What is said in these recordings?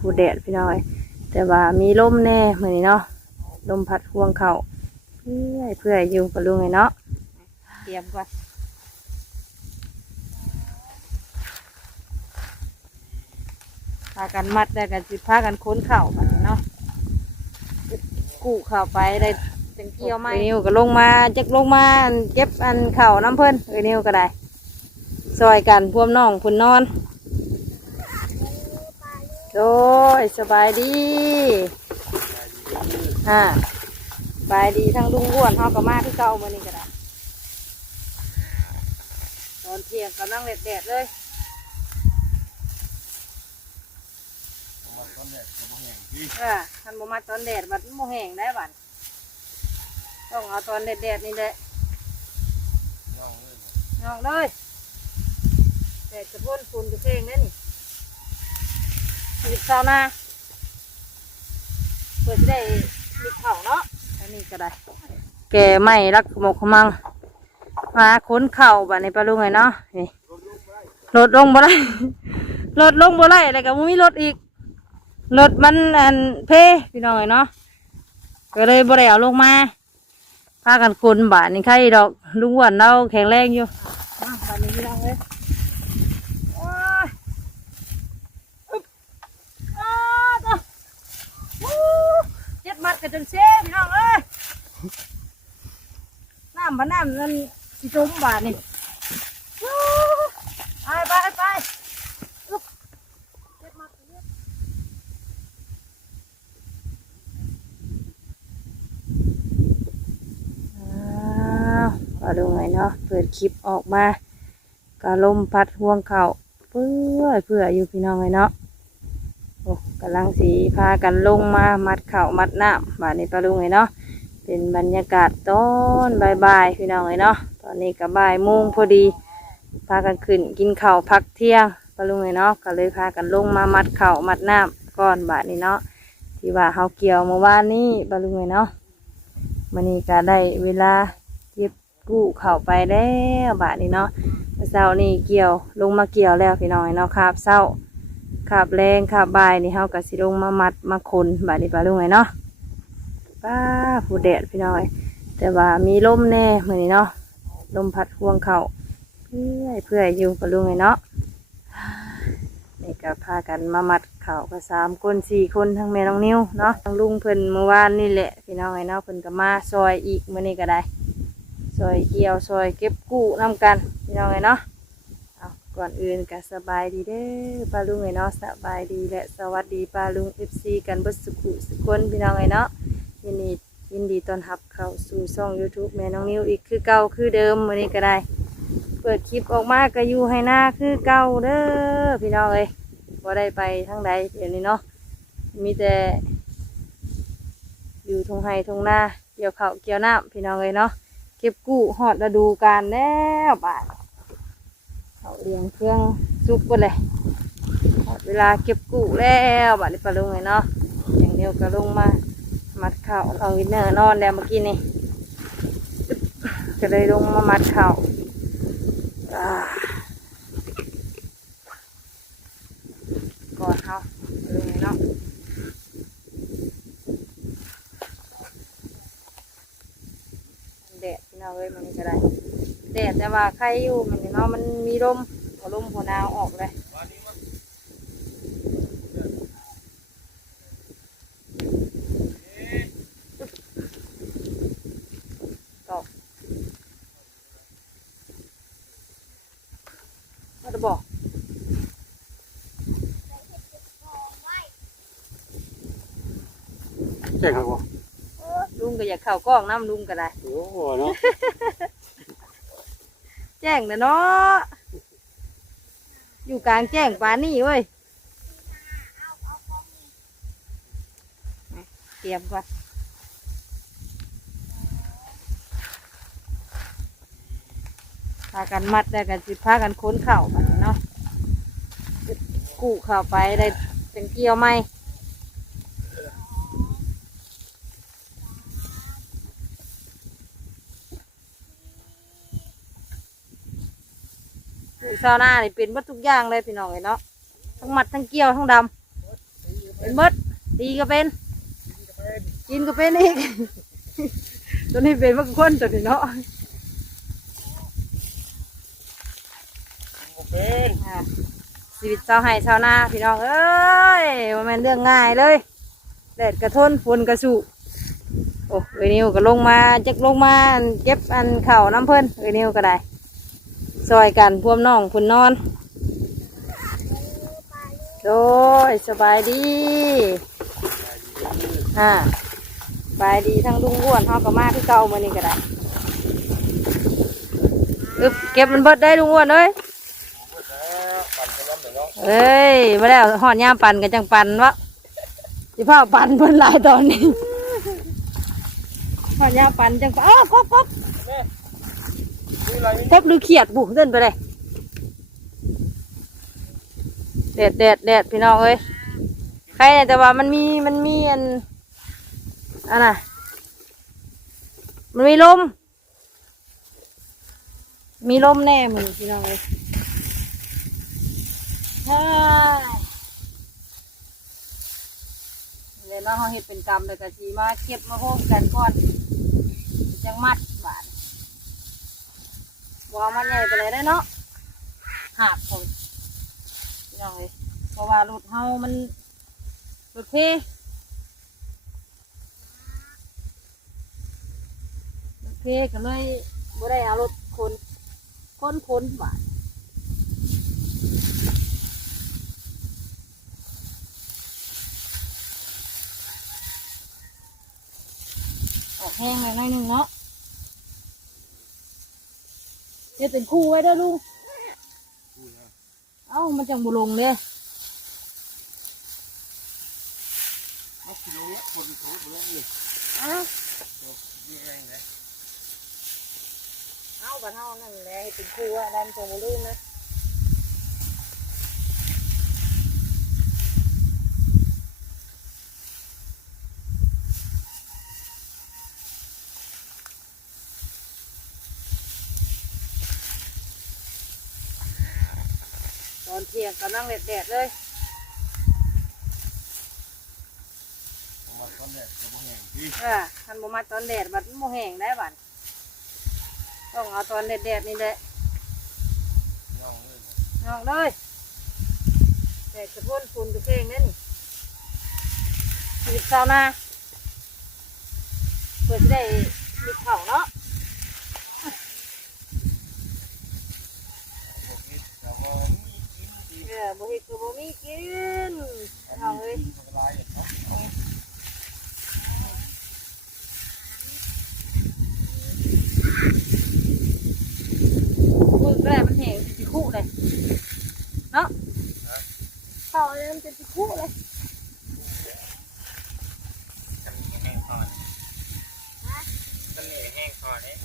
ผู้แดดพี่น้อย แต่ว่ามีลมแน่เหมือนนี้เนาะลมพัดห่วงเข่าเพื่อยเพื่อยอยู่กับลุงไงเนาะเตรียมก่อนพากันมัดได้กันสิพากันค้นเข่าบัดนี้เนาะกู้เข่าไปได้จังเกี่ยวไหมนิวก็ลงมาจักลงมาเก็บอันเข่าน้ำเพิ่นเอ้ยนิวก็ได้ซอยกันพวมน้องพุ่นนอน โดยสบายดีอ่าสบายดีทั้งลุงอ้วนเฮาก็มาที่เก่ามื้อนี้ก็ได้ตอนเที่ยงกำลังแดดๆเลยเออทันบ่มาตอนแดดบัดมันบ่แห้งได้บัดต้องเอาตอนแดดๆนี่แหละย่องเลยแดดจะพ่นฝุ่นจะเพลงได้นี่ สิบเช้าหน้าเพื่อจะได้มีเข่าเนาะอันนี้ก็ได้ แกไม่รักขโมกขมัง มาค้นเข่าแบบในปลาลุงไงเนาะนี่รถลงบ่ได้ รถลงบ่ได้อะไรกับมีรถอีก รถมันอันเพพี่น้องไงเนาะ ก็เลยบ่ได้เอาลงมาพากันคนบาทนี่ใครดอกลุงอ้วนเราแข็งแรงอยู่มาบาทนี้พี่น้องเลยโอ้ย อ้าวตัววู้เจ็ด มัดกันจนเซ่พี่น้องเอ้ยน้ำบะน้ำนั่นสิจุ่มบาทนี่ไปไปไปก็ดูไงเนาะเปิดคลิปออกมากะลมพัดห่วงเข่าเพื่อเพื่ออยู่พี่น้องไงเนาะ กำลังสีพากันลงมามัดเข่ามัดหน้ำบาดนี้ปลาลุงไงเนาะเป็นบรรยากาศตอนบ่ายๆพี่น้องไงเนาะตอนนี้ก็บ่ายโมงพอดี พากันขึ้นกินข้าวพักเที่ยงปลาลุงไงเนาะก็เลยพากันลงมามัดเข่ามัดหน้ำก่อนบาดนี้เนาะที่ว่าเฮาเกี่ยวเมื่อวานนี้ปลาลุงไงเนาะมันนี้ก็ได้เวลาเก็บกู้เข่าไปแล้วบาดนี้เนาะเมื่อเช้านี่เกี่ยวลงมาเกี่ยวแล้วพี่น้องไงเนาะครับเช้า ขาบแรงขาบบ่ายนี่เฮากะสิลงมามัดมาคนบาดนี้ปลาลุงไงเนาะป้าผู้แดดพี่น้อย แต่ว่ามีลมแน่เหมือนนี้เนาะลมพัดห่วงเข่าเพื่อยเพื่อยอยู่ปลาลุงไงเนาะนี่ก็พากันมามัดเข่าก็สามคนสี่คนทั้งแม่น้องนิ้วเนาะทั้งลุงเพิ่นเมื่อวานนี่แหละพี่น้องไงเนาะเพิ่นก็มาซอยอีกเมื้อนี้ก็ได้ซอยเกี่ยวซอยเก็บกู้นํกันพี่น้องไงเนาะ ก่อนอื่นก็สบายดีเด้อป้าลุงไอ้เนาะสบายดีและสวัสดีป้าลุงเอฟซีกันบิดสุขุสุขคนพี่น้องไอ้เนาะยินดียินดีต้อนรับเข้าสู่ช่อง YouTube แม่น้องนิวอีกคือเก่าคือเดิมมื้อนี้ก็ได้ เปิดคลิปออกมาก็อยู่ให้หน้าคือเก่าเด้อพี่น้องเอ้ยบ่ได้ไปทางใดเดี๋ยวนี้เนาะมีแต่ อยู่ทงไห้ทงนาเกี่ยวข้าวเกี่ยวน้ำพี่น้องเอ้ยเนาะเก็บกู้หอดฤดูกาลแล้วบาด เขาเลี้ยงเครื่องซุปไปเลยเวลาเก็บกู้แล้วบัดนี้ปลาลงเลยเนาะอย่างเดียวก็ลงมา มัดข่าวลองวินเนอร์นอนแล้วเมื่อกี้นี่ก็เลยลงมามัดข่าวอ่าก่อนเขาปลาลุงเลยเนาะแดดพี่น้องเอ้ยมันนี่ก็ได้ แดดแต่ ว่าใครอยู่มันนี่เนาะมันมีลมเอาลมหัวหนาวออกเลยตอกมาจะบอกแจ้งครับผมลุงก็อยากเข้ากล้องน้ำลุงก็ได้ โอ้โหเนาะ แจ้งนะเนาะอยู่กลางแจ้งปานนี่เว้ยเตรียมก่อนพากันมัดได้กันสิพากันค้นเข่าบันเนาะกู้เข่าไปได้เป็นเกี่ยวไหม ลูกซาวนานี่เป็นวัตทุกอย่างเลยพี่น้องเลยเนาะทั้งมัดทั้งเกี่ยวทั้งดเป็นเบิดตีก็เป็น กินก็เป็นอีก ตัวนี้เป็นมากคนตัวนี้เนาะเป็นอะชีวิตชาวไห้ชาวนาพี่น้องเอ้ยว่าแม่นเรื่องง่ายเลยแดดกระทนฝนกระสุโอ้เอ้ยนิวก็ลงมาจักลงมาเก็บอันเข่าวน้ำเพิ่นเอ้ยนิวก็ได้ ซอยกันพวมน้องคุณนอน โดยสบายดีอ่าสบายดีทั้งลุงอ้วนเฮาก็มาที่เก่ามื้อนี้ก็ได้อึบเก็บมันเบิดได้ลุงอ้วนเอ้ยปั่นไปน้ำเดี๋ยวน้องเอ้ยมาแล้วหอนยามปั่นกันจังปั่นวะสิพาปั่นเพิ่นหลายตอนนี้หอนยามปั่นจังปั่นอ้าวกบกบ แม่มีอะไรมีกบหรือเขียดบุกเดินไปเลยแดดแดดแดดพี่น้องเอ้ยใครเนี่ยแต่ว่ามันมีมันมีอันอันน่ะมันมีลม มีลมแน่มึงพี่น้องเอ้ยเฮ้ยเดี๋ยวน้องเขาเห็ดเป็นกรรมเลยกะทีมาเก็บมาโฮมกันก่อนจังมัดบาด วางมันใหญ่ไปเลยได้เนาะหาบผมพี่น้องเลยเพราะว่ารถเฮามันรถเพรถเพก็เลยบ่ได้เอารถคนคนคนบาดออกแห้งเลยหน่อยนึงเนาะ เดี๋ยวเป็นคู่ไว้เด้อลุงเอ้ามันจังบุลงเด้เอากิโลละคนโถไปแล้วนี่เอ้ามีอะไรไหนเอ้าบัดเฮานั่นแหละให้เป็นคู่ไว้ได้มันจังบุลืมนะ ยงกำลังแดดๆเลยผมมาตอนแรกจะมาแห้งพี่เออทันบ่มาตอนแดดบัดมันบ่แห้งได้บัดต้องเอาตอนแดดๆนี่แหละน้องเลยน้องเลยแดดกระพ่นฝุ่นกระเพงนั่นชีวิตชาวนาเพื่อจะได้มีข้าวเนาะ บอกนี่แต่ว่ามีกินดี เออบ่เฮ็ดคือบ่มีกินอันน้องนี้เอ้ยกินมันลายเนาะมือก็ได้มันแห้งสิคุเลยเนาะข้าวเนี่ยมันจะสิคุเลยกันแห้งคอเนี่ยกันนี่แห้งคอเนี่ย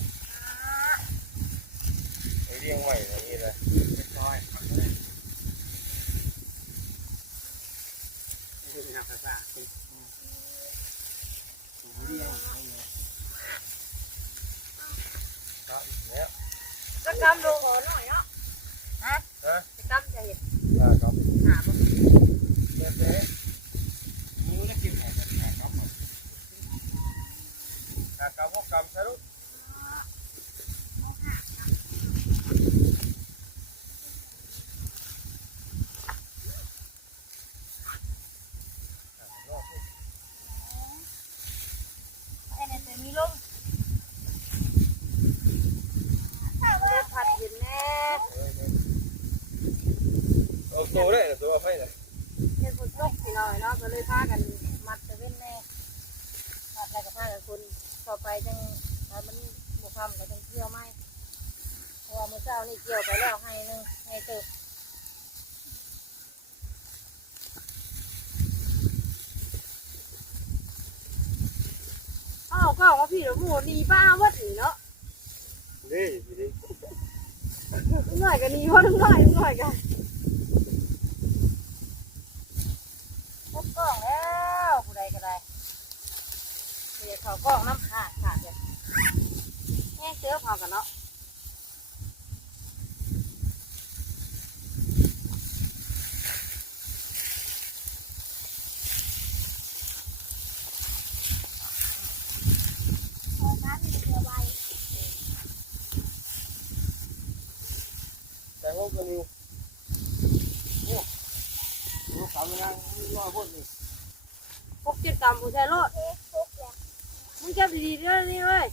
ไปเลี้ยงไว้อย่างนี้เลยเรียบร้อยปักเลยนี่คือ หนักภาษาเป็นเลี้ยงไม่เนี่ยก็กำลงหัวหน่อยเนาะฮะฮะจะกำจะเห็นอ่ครับหาบ่เจ๊เจ๊นิ้วจะกินหมดนะครับอ่ากำพวกกำใช่ลูก ไอ้เนี่ยจะมีลมลมพัดเย็นแน่ เอาตัวได้ตัวไฟเลย เห็นฝนตกพี่น้อยเนาะก็เลยพากันมัดตะเว้นแน่มัดแล้วก็พากันคนต่อไปจังถ้ามันบุกคำก็จังเกี่ยวไหมเพราะว่าเมื่อเช้า นี่เกี่ยวไปแล้วให้หนึงให้เติบอ้าวก็ว่าพี่หลวงหมูดีป้าวัดนี่เนาะนี่พี่ดิหน่อยกันนี่ว่าหน่อยหน่อยกันพบกล้องแล้วผู้ใดก็ได้เดี๋ยวเขากล้องน้ำขาดขาดเดี๋ยวแง่เสือพอกันเนาะ แต่พว กกันอยู่เนี่ยลูกสามันนั่งรอพวกนี้พกเจ็ดกรัมผู้ชายรถมึงจับดีๆเด้อนี่เว้ย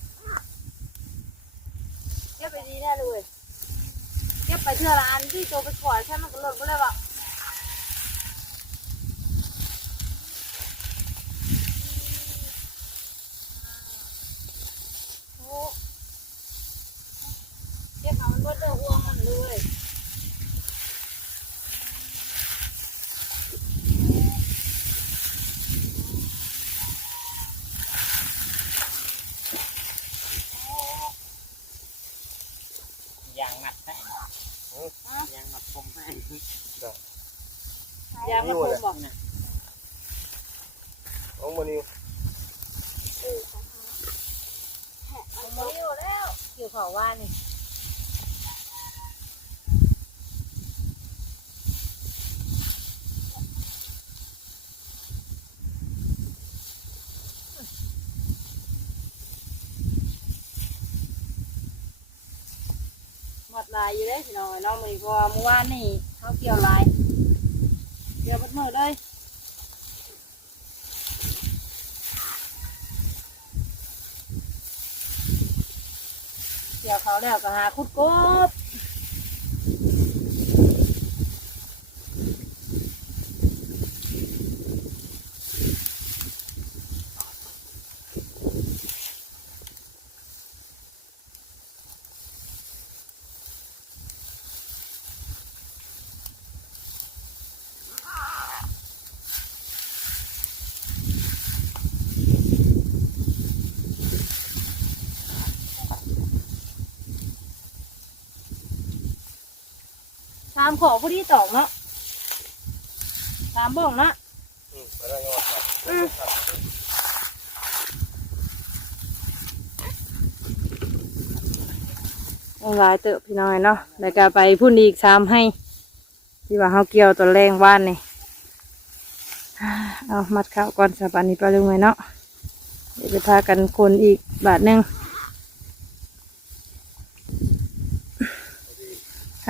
เก็บไปดีแน่เลยเว้ยเก็บไปเท่าละอันที่โตไปขวดใช่มันก็หล่นไปเลยว่ะโอ้เก็บเอามันก็เดือดอ้วงมันเลย ยางหนักให้ยางหนักผมให้ ยางมันคมบอกนะน้องมานิวมันไม่อยู่แล้วเกี่ยวเขาว่านี่หมดลายอยู่เลยพี่น้องน้องมือพอเมื่อวานนี่เขาเกี่ยวลาย เกี่ยวหมดมือเลาแล้วก็หาคุดกบสามขอพอดีตอกเนาะสามบ้องเนาะอืมไปได้ยังวะหลายเติบพี่น้อยเนาะแล้วก็ไปพุ่นอีกสามให้ ที่ว่าเขาเกี่ยวตัวแรงว่านนี่เอามัดข้าวก่อนสปันนี้ไปลงไว้เนาะเดี๋ยวจะพากันคนอีกบาทหนึ่ง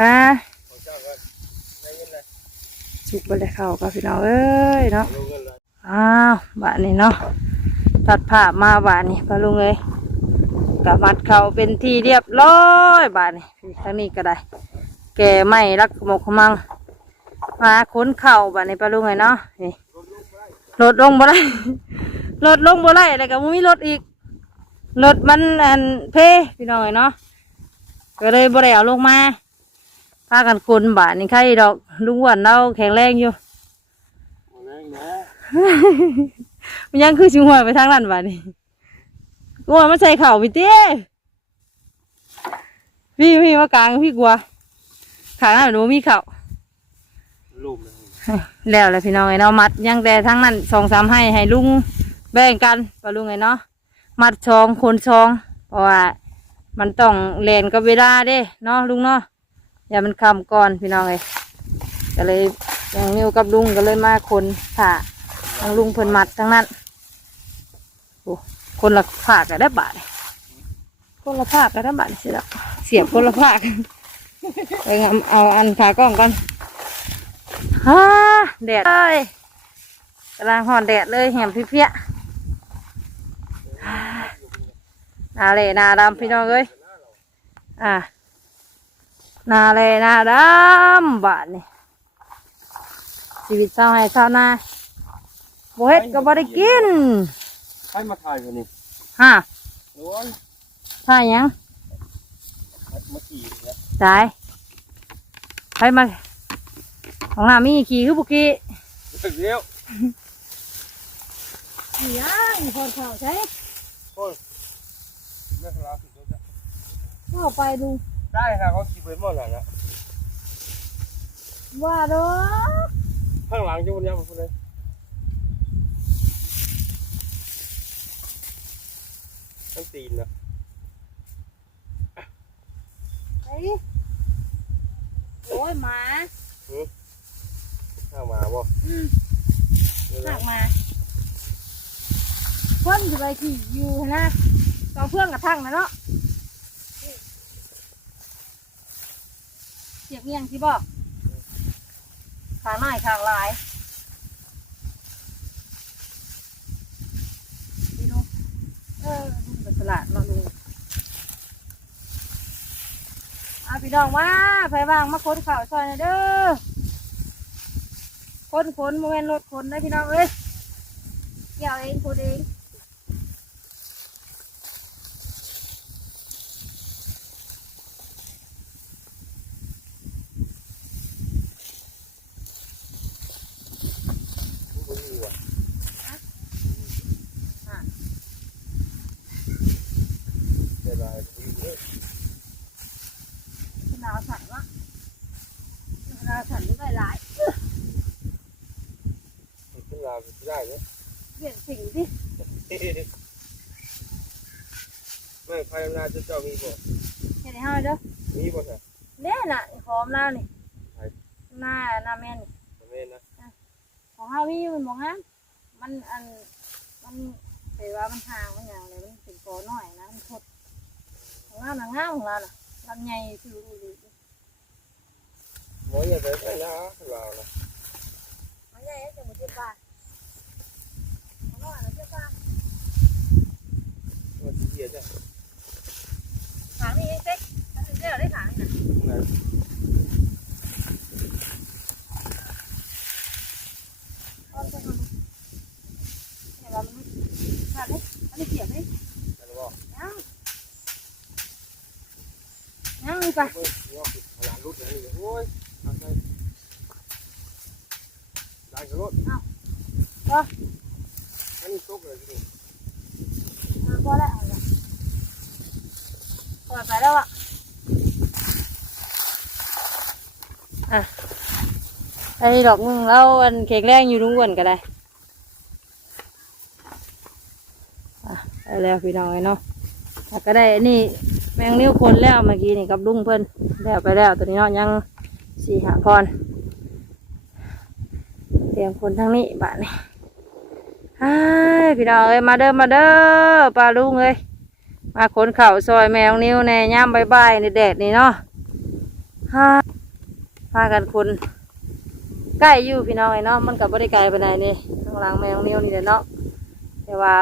ฮะ ของเจ้าก็ได้เงินเลย สุกไปเลยข้ากับพี่น้องเอ้ยเนาะอ้าวบ้าทนี้เนาะตัดผ้ามาบ้าทนี้ปลาลุงเลยกับมัดเขาเป็นที่เรียบร้อยบ้าทนี้ทางนี้ก็ได้ แก่ไม่รักขมกมังมาค้นเข่าบ้าทนี้ปลาลุงเลยเนาะนี่รถลงบ่ได้รถลงบ่ได้แล้วก็บ่มีรถอีกรถมันอันเพ่พี่น้องเอ้ยเนาะก็เลยบ่ได้เอาลงมา พากันคนบาทนี้ใครดอกลุงอ้วนเราแข็งแรงอยู่เอาแรงนะมันยังคือชิงหัวไปทางนั้นบ้านี่กลัวมันใส่เข่าพี่เต้พี่พี่มากลางพี่กลัวขาหน้าหนูมีเข่าลูกเลยแล้วแหละพี่น้องไอ้เนาะมัดยังแต่ทั้งนั้นสองสามให้ให้ลุงแบ่งกันปะลุงไอ้เนาะมัดชองคนชองเพราะว่ามันต้องเลนกับเวลาเด้เนาะลุงเนาะ อย่ามันคำก่อนพี่น้องไอ้ก็เลยยังนิ้วกับลุงก็เลยมาคนผ่าทั้งลุงเพิ่นมัดทั้งนั้นโอ้คนละผ่าก็ได้บาทคนละผ่าก็ได้บาทเสียแล้วเสียบคนละผ่ากันไปงาเอาอันผ่ากล้องก่อนฮ่าแดดเลยกำลังหอนแดดเลยแหมพี่เพี้ยฮ่าหนาเลยหนาดำพี่น้องเอ้ยอะห นาเลยหนาดำบาทนี่ชีวิตเศร้าให้เศร้าหน้าบ่เฮ็ดก็บ่ได้กินใครมาถ่ายกันนี่ฮะล้วนใช่ยังเมื่อกี้เนี่ยตายไปมาของหน้ามีขี่คือบุกี้เดี๋ยวยังคนเขาใช่โอ้ยแม่คลาสุดแล้วเข้าไปดู ได้ค่ะเขาขี่ไปหมดแล้วนะว่าเด้อข้างหลังจะวันนี้มาพูดเลยทั้งตีนนะเฮ้ยโอ้ยหมาข้างมาบ่หักมาคนจะไปขี่อยู่นะสองเพื่อนกับทั้งนะเนาะ สียบเงียงที่บอกขางหน้ขางหลายดีดูเออดูเป็นสลัดเนาดูอาพี่น้องว่าไปวางมาค้นข่าวซอยหน่อยเด้อคนขนโมเมนรถขนนะพี่น้องเอ้ยเกี่ยวเองคนเอง มันบ่อยู่อะ อะ ได้ได้บ่อยู่เลย หนาวสั่นวะหนาวสั่นไม่หลาย มัน ขึ้นลาสิได้เด้เปลี่ยนสิ่งสิไม่ภายนาจะเจ้ามีบ่เห็นไหมฮะเด้อมีบ่ซะเน่น่ะหอมแล้วนี่ใช่หน้าหน้าแม่นนี่บ่แม่นนะของเฮาพี่มันมองงามมันอันมันเปว่ามันห่างมันอย่างไรมันเป็นโกน้อยนะมันทดของเราหนังงามของเราน่ะลำใหญ่คือดูดีหมออย่าไปใส่นะเรานะ มันใหญ่จะหมดเจ็บบ้านของน้อยนะเจ็บบ้าน มันสิเหี้ยจ้ะ ขางนี่เองเจ๊กอันนี้เจ๊ได้ขางนี่น่ะ ไหน ตอนเจ๊กมันเห็นว่ามันขาดเลยอันนี้เสียบเลย นั่นบ่ ยังยังนี่ไป เบิ่งงอกหลานรุดอันนี้โอ้ยเอาใส่ได้ก็รถอันนี้ตกเลย ทีนี้มาพอแล้วเอาละปล่อยไปแล้วอะอะไอ้ดอกมึงแล้วอันเค้กแรงอยู่ลุงอ้วนก็ได้อะได้แล้วพี่น้องไอ้เนาะอะก็ได้อันนี่ แมงนิ้วคนแล้วเมื่อกี้นี่กับลุงเพิ่นแล้วไปแล้วตัวนี้เนาะยังสี่หาพรเตรียมคนทั้งนี้บาทนี่ไอ้ยพี่น้องเอ้ยมาเด้อมาเด้อปลาลุงเอ้ยมาขนเข่าซอยแมวนิ้วแน่ย่ำใบายในแดดนี่เนาะฮ่าพากันคนใกล้อยู่พี่น้องไอ้เนาะมันกับบริไกลไปไหนนี่ข้างหลังแมวนิ้วนี่แหละเนาะแต่ว่า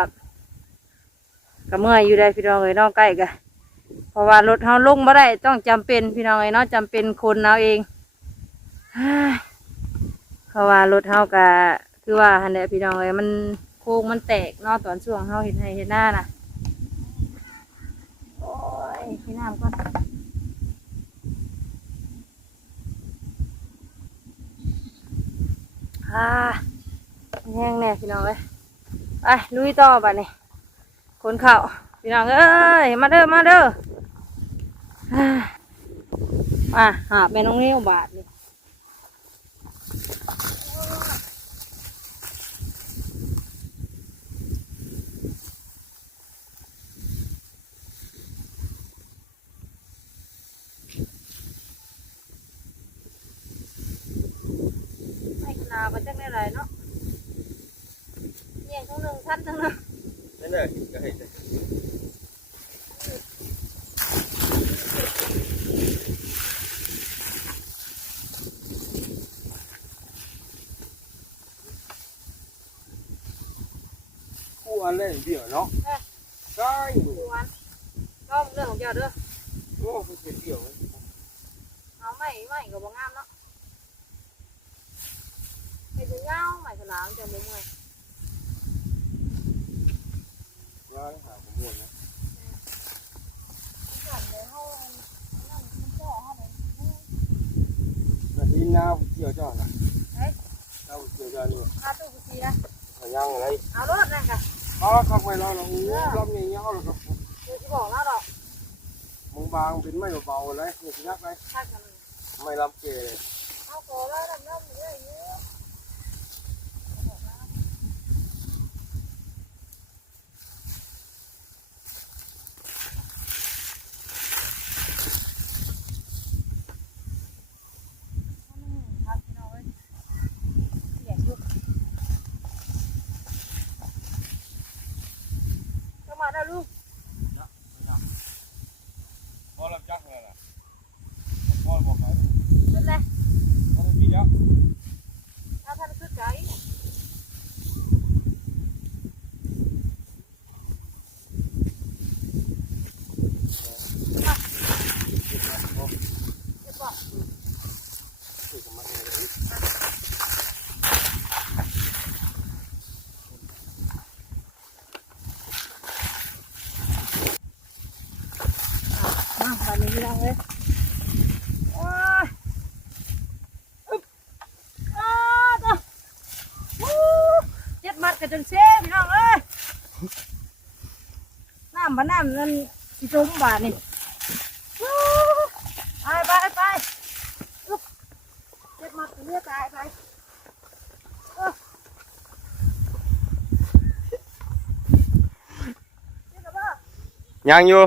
ก็เมื่อยอยู่ได้พี่น้องเอ้ยเนาะใกล้กัน ราะว่ารถเฮาลงมาได้ต้องจำเป็นพี่น้องไอ้เนาะจำเป็นคนเอาเองเพราะว่ารถเฮาก็คือว่าหันแหละพี่น้องเอ้ยมันโค้งมันแตกเนอกตอนช่วงเฮาเห็นให้เห็นหน้าน่ะโอ้ยพี่น้ำก่อนอ่าแห้งแน่พี่น้องเอ้ยไปลุยต่อบัดนี้คนเข่าพี่น้องเอ้ยมาเด้อมาเด้อ อ่ามาหาแม่น้องนิ้ยวบาทนี่ไม่ขนาดมันจังได้ไรเนาะเนี่ยทั้งหนึ่งชั้นทั้งนั้นนั่นน่ะก็ให้คู่อันเล่นเดี่ยวเนาะได้ ทุกวันก็เรื่องของเจ้าเด้อ โอ้มัน เป็นเดี่ยวเอาไม่ไม่กับบงามเนาะเป็นถึงเงาใหม่ขนาดจะมุ้งเลยว่าหาผมหมดนะสั่นเลยเขานั่นมันจ่อเขาเลยนาทีหน้าเกี่ยวจ้านะเฮ้ยหน้าเกี่ยวจ้านี่ข้าตู้กุฏินะขยังอะไรเอารถนั่นค่ะเอาเข้าไปแล้วเราโอ้รอบนี้เงี้ยเอาแล้วก็เดี๋ยวจะบอกแล้วดอก ของบางเป็นไม่เบาๆเลยนี่สินักไปถ้ากันไม่ลำเกเลยเอาโซ่แล้วลำน้ำเยอะเยอะครับพี่น้องเอ้ยเสียชุดก็มาได้ลูก พี่น้องเลยโอ้ยอึ๊บอ้าตัววู้เจ็ดมัดกันจนเซ่พี่น้องเอ้ยน้ำบ่น้ำนั่นสิจุ่มบาทนี่วู้ไปไปไปอึ๊บเจ็ดมัดกันเลือดตายไปเออเจ็ดกระบอกยังอยู่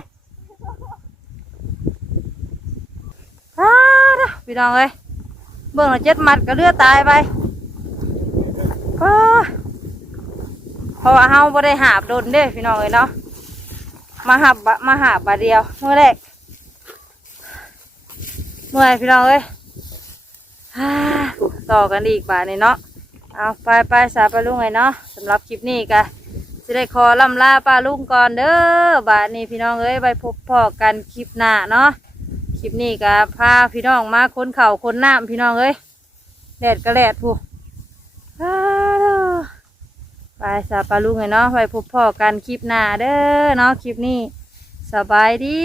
อ้าเด้อ พี่น้องเอ้ยเบิ่งแล้วเจ็ดมัดก็เลือดตายไปเพราะว่าเฮาบ่ได้หาบโดนเด้พี่น้องเอ้ยเนาะมาหาบะมาหาบบาเดียวเมื่อแรกเมื่อยพี่น้องเอ้ยต่อกันอีกบานี้เนาะเอาไปไปสาปลาลุงไงเนาะสำหรับคลิปนี้กะสิได้ขอล่ำลาปลาลุงก่อนเด้อบานี้พี่น้องเอ้ยไปพบพ่อกันคลิปหน้าเนาะ คลิปนี้ก็พาพี่น้องมาค้นเข่าค้นน้ำพี่น้องเอ้ยแดดก็แดดผู้ไปสาปลาลุงเลยเนาะไปพบพ่อกันคลิปหน้าเด้อเนาะคลิปนี้สบายดี